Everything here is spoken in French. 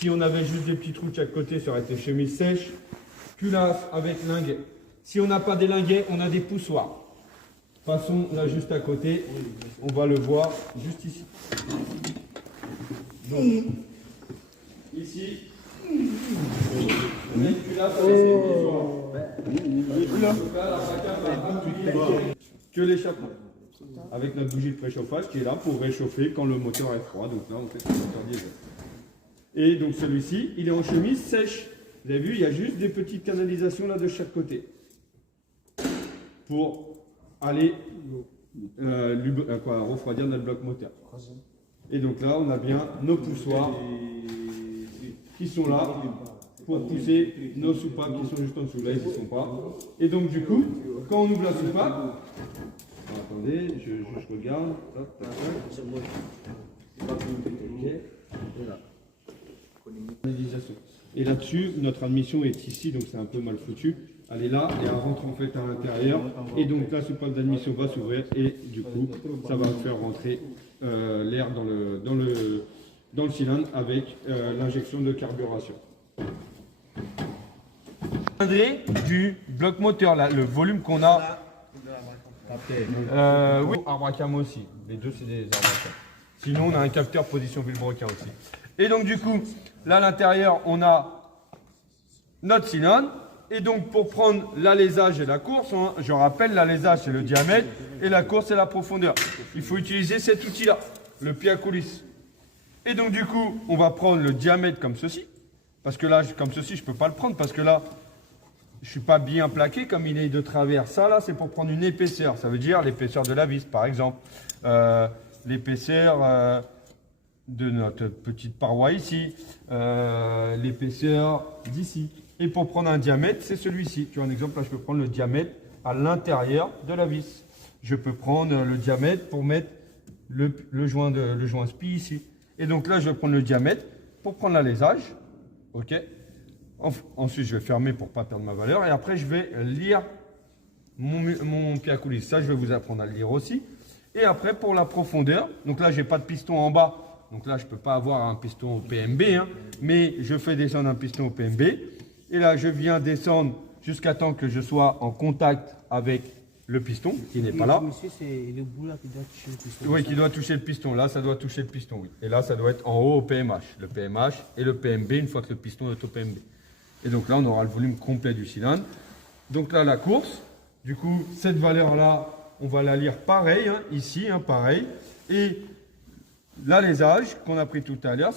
Si on avait juste des petits trous de chaque côté, ça aurait été chemise sèche. Culasse avec linguet. Si on n'a pas des linguets, on a des poussoirs. Passons là juste à côté. On va le voir juste ici. Donc, ici, on a une culasse avec des poussoirs. Que l'échappement. Avec notre bougie de préchauffage qui est là pour réchauffer quand le moteur est froid. Donc là, on fait le moteur diesel. Et donc celui-ci, il est en chemise sèche. Vous avez vu, il y a juste des petites canalisations là de chaque côté. Pour aller refroidir notre bloc moteur. Et donc là, on a bien nos poussoirs qui sont là pour pousser nos soupapes qui sont juste en dessous. Là, ils ne sont pas. Et donc du coup, quand on ouvre la soupape, attendez, je regarde. Et là-dessus, notre admission est ici, donc c'est un peu mal foutu. Elle est là et elle rentre en fait à l'intérieur. Et donc la soupape d'admission va s'ouvrir et du coup, ça va faire rentrer l'air dans le cylindre avec l'injection de carburation. Du bloc moteur, là, le volume qu'on a. Oui, Arbracam aussi. Les deux, c'est des Arbracam. Sinon, on a un capteur position Villebrequin aussi. Et donc, du coup, là à l'intérieur, on a notre cylindre. Et donc, pour prendre l'alésage et la course, je rappelle, l'alésage, c'est le diamètre et la course, c'est la profondeur. Il faut utiliser cet outil-là, le pied à coulisse. Et donc, du coup, on va prendre le diamètre comme ceci. Parce que là, comme ceci, je ne peux pas le prendre parce que là, je ne suis pas bien plaqué comme il est de travers. Ça, là, c'est pour prendre une épaisseur. Ça veut dire l'épaisseur de la vis, par exemple. L'épaisseur de notre petite paroi ici. L'épaisseur d'ici. Et pour prendre un diamètre, c'est celui-ci. Tu vois un exemple, là, je peux prendre le diamètre à l'intérieur de la vis. Je peux prendre le diamètre pour mettre le joint spi ici. Et donc là, je vais prendre le diamètre pour prendre l'alésage. OK. Ensuite, je vais fermer pour ne pas perdre ma valeur. Et après, je vais lire mon pied à coulisse. Ça, je vais vous apprendre à le lire aussi. Et après, pour la profondeur, donc là, je n'ai pas de piston en bas. Donc là, je ne peux pas avoir un piston au PMB. Mais je fais descendre un piston au PMB. Et là, je viens descendre jusqu'à temps que je sois en contact avec le piston, qui n'est pas là. Monsieur, c'est le bout là qui doit toucher le piston. Oui, qui doit toucher le piston. Là, ça doit toucher le piston, oui. Et là, ça doit être en haut au PMH. Le PMH et le PMB une fois que le piston est au PMB. Et donc là, on aura le volume complet du cylindre. Donc là, la course. Du coup, cette valeur-là, on va la lire pareil, ici, pareil. Et l'alésage qu'on a pris tout à l'heure.